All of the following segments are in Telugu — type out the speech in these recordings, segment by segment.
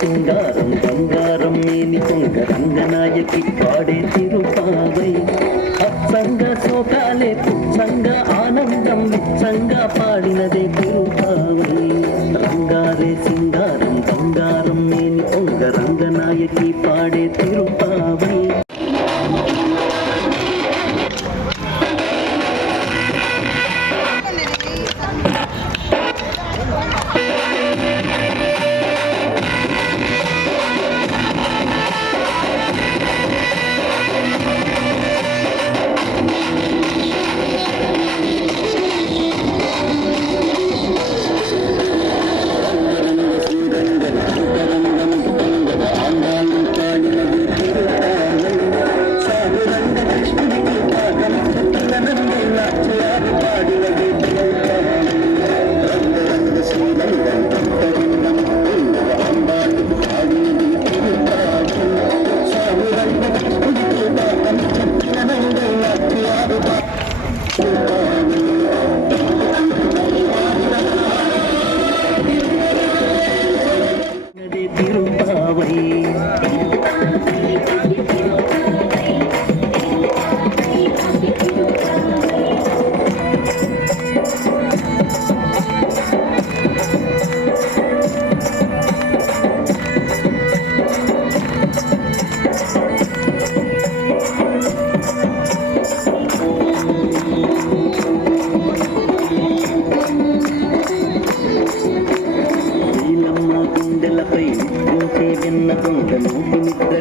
సింగారం బంగారం మేని పొంగ రంగనాయకి పాడే తిరుపావై అచ్చంగా శోకాలే పుచ్చంగా ఆనందం విచ్చంగా పాడినదే తిరుపావై రంగారే సింగారం బంగారం మేని పొంగ రంగనాయకి పాడే తిరుపావై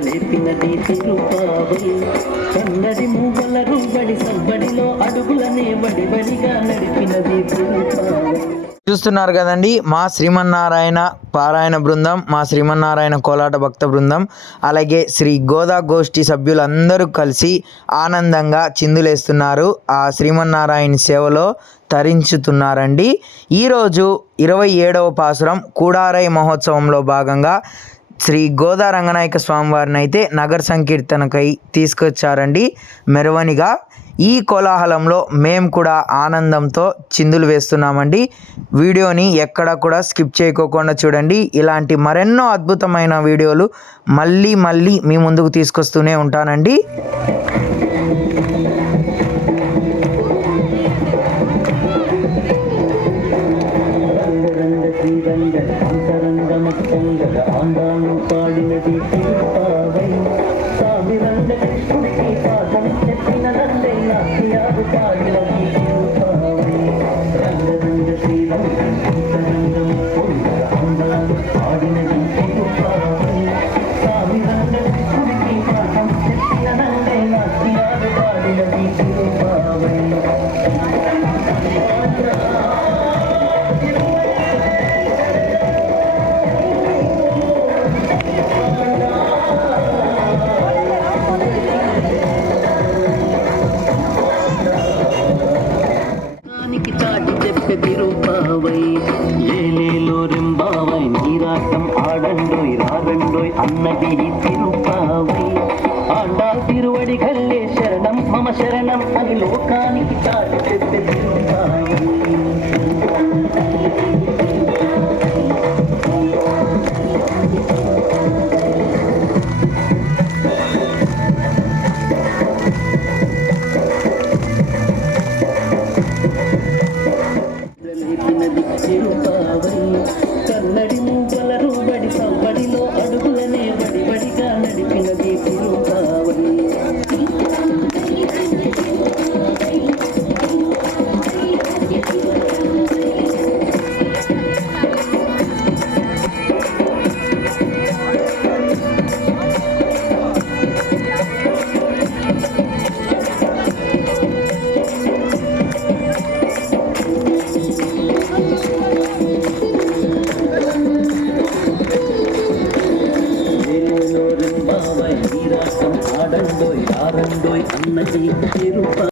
లేపినది తిరుపావై కన్నడి మూగల రుబడి సబ్బడిలో అడుగులనే వడివడిగా నడిపినది తిరుపావై. చూస్తున్నారు కదండి మా శ్రీమన్నారాయణ పారాయణ బృందం, మా శ్రీమన్నారాయణ కోలాట భక్త బృందం, అలాగే శ్రీ గోదా గోష్ఠి సభ్యులందరూ కలిసి ఆనందంగా చిందులేస్తున్నారు. ఆ శ్రీమన్నారాయణ సేవలో తరించుతున్నారండి. ఈరోజు 27వ పాసురం కూడారై మహోత్సవంలో భాగంగా శ్రీ గోదా రంగనాయక స్వామివారిని అయితే నగర సంకీర్తనకై తీసుకొచ్చారండి మెరవనిగా. ఈ కోలాహలంలో మేము కూడా ఆనందంతో చిందులు వేస్తున్నామండి. వీడియోని ఎక్కడ కూడా స్కిప్ చేయకోకుండా చూడండి. ఇలాంటి మరెన్నో అద్భుతమైన వీడియోలు మళ్ళీ మీ ముందుకు తీసుకొస్తూనే ఉంటానండి. పాడినది తిరుపావై స్వామి రంగ కృష్ణుడికి పాఠం చెప్పిన రంగయ్యారు పాడినది తిరుపావై రంగ శ్రీరంగం పాడినది తిరుపావై స్వామి రంగ కృష్ణుడికి పాఠం చెప్పిన రంగయ్యారు పాడినది తిరుపావై. తిరుపావై ఏలేలో రెంబావై నీరాటం ఆడండోయ్ రారండోయ్ అన్నది తిరుపావై ఆండా తిరువడిగల్లే శరణం మమ శరణం అని లోకానికి చాటి చెప్పే తిరుపావై. కన్నడి మూగల రుబడి సవ్వడిలో అడుగులనే వడివడిగా నడిపినది తిరుపావై. అన్నకి తిరుప